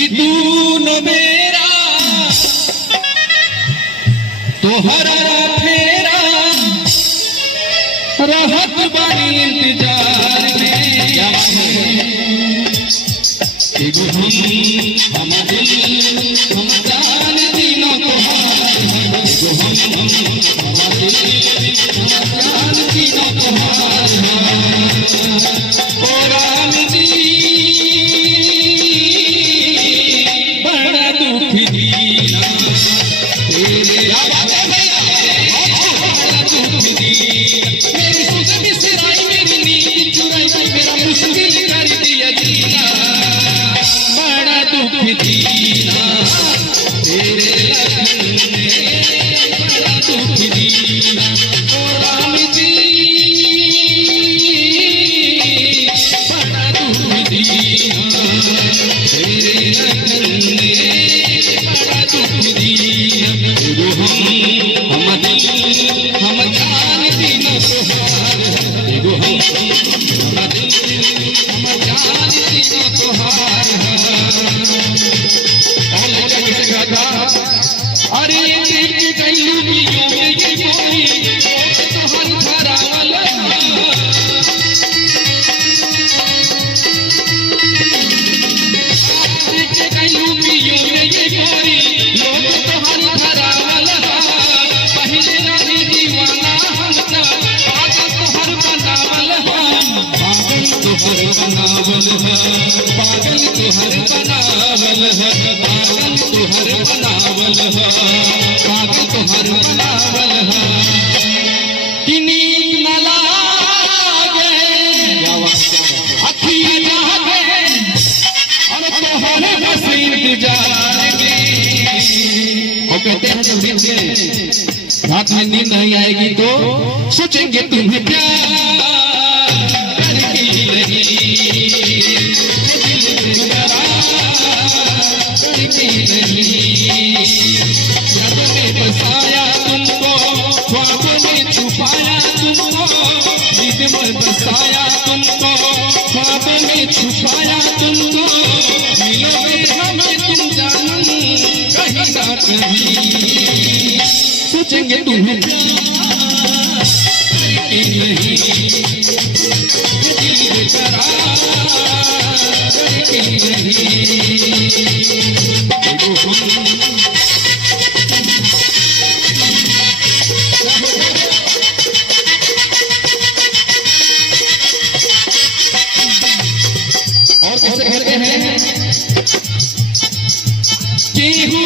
कि तू न मेरा तोहरा फेरा रहत बानी इंतजार में। एगो हम दिल हम जान तीनों तोहार है। एगो हम दिल हम जान तीनों तोहार है। ओ राम जी बड़ा दुख दीना तेरे मेरी सुध बिसराई मेरी नींद चुराई मेरा मुश्किल कर दिया जीना। बड़ा दुख दीना तेरे लगन में बड़ा दुख दीना। ओ राम जी बड़ा दुख दीना तेरे लगन में बड़ा दुख दीना। एगो हम दिल हम जान तीनों तोहार है। एगो हम दिल हम जान तीनों तोहार है। अरे देख गईलू पियो ये गोरी तोहर धरावल देख गईलू पियो ये गोरी लोग तोहर धरावल पहले रानी दीवाना हमना पागल तोहर बनावल पागल तोहर बनावल पागल तोहर बनावल पागल तोहर बनावल पागल तोहर बनावल कि नीक न लागे अखियाँ जागे और तोहर बस इंतजार में। वो कहते हैं जब दिन में रात में नींद नहीं आएगी तो सोचेंगे तुम्हें प्यार करके लगी करके लगी। यादों में बसाया तुमको ख्वाबों में छुपाया तुमको नींद में बसाया तुमको ख्वाबों में छुपाया तुमको मिलोगे हमें तुम जानम कहीं ना कहीं सोचेंगे तुम्हें प्यार करके नहीं दिल बेकरार करके नहीं। और कैसे कहते हैं केहू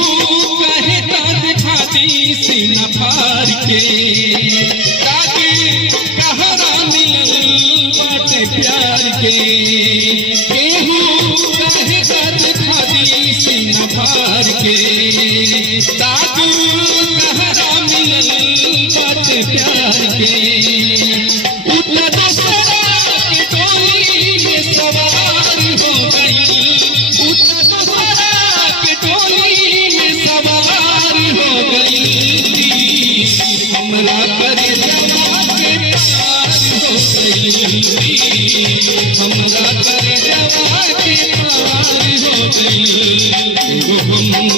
कहे ता दिखा दी सीना फाड़ के ताकि कहरा मिलल बाटे प्यार के। केहू कहे ता दिखा दी सीना फाड़ के ताकि कहरा मिलल बाटे प्यार के। उठा दूसरा के टोली में सवार हो गई उठा दूसरा के टोली में सवार हो गई। हमरा कर जवा के पार हो गई हमरा कर जवा के पार हो गई। एगो हम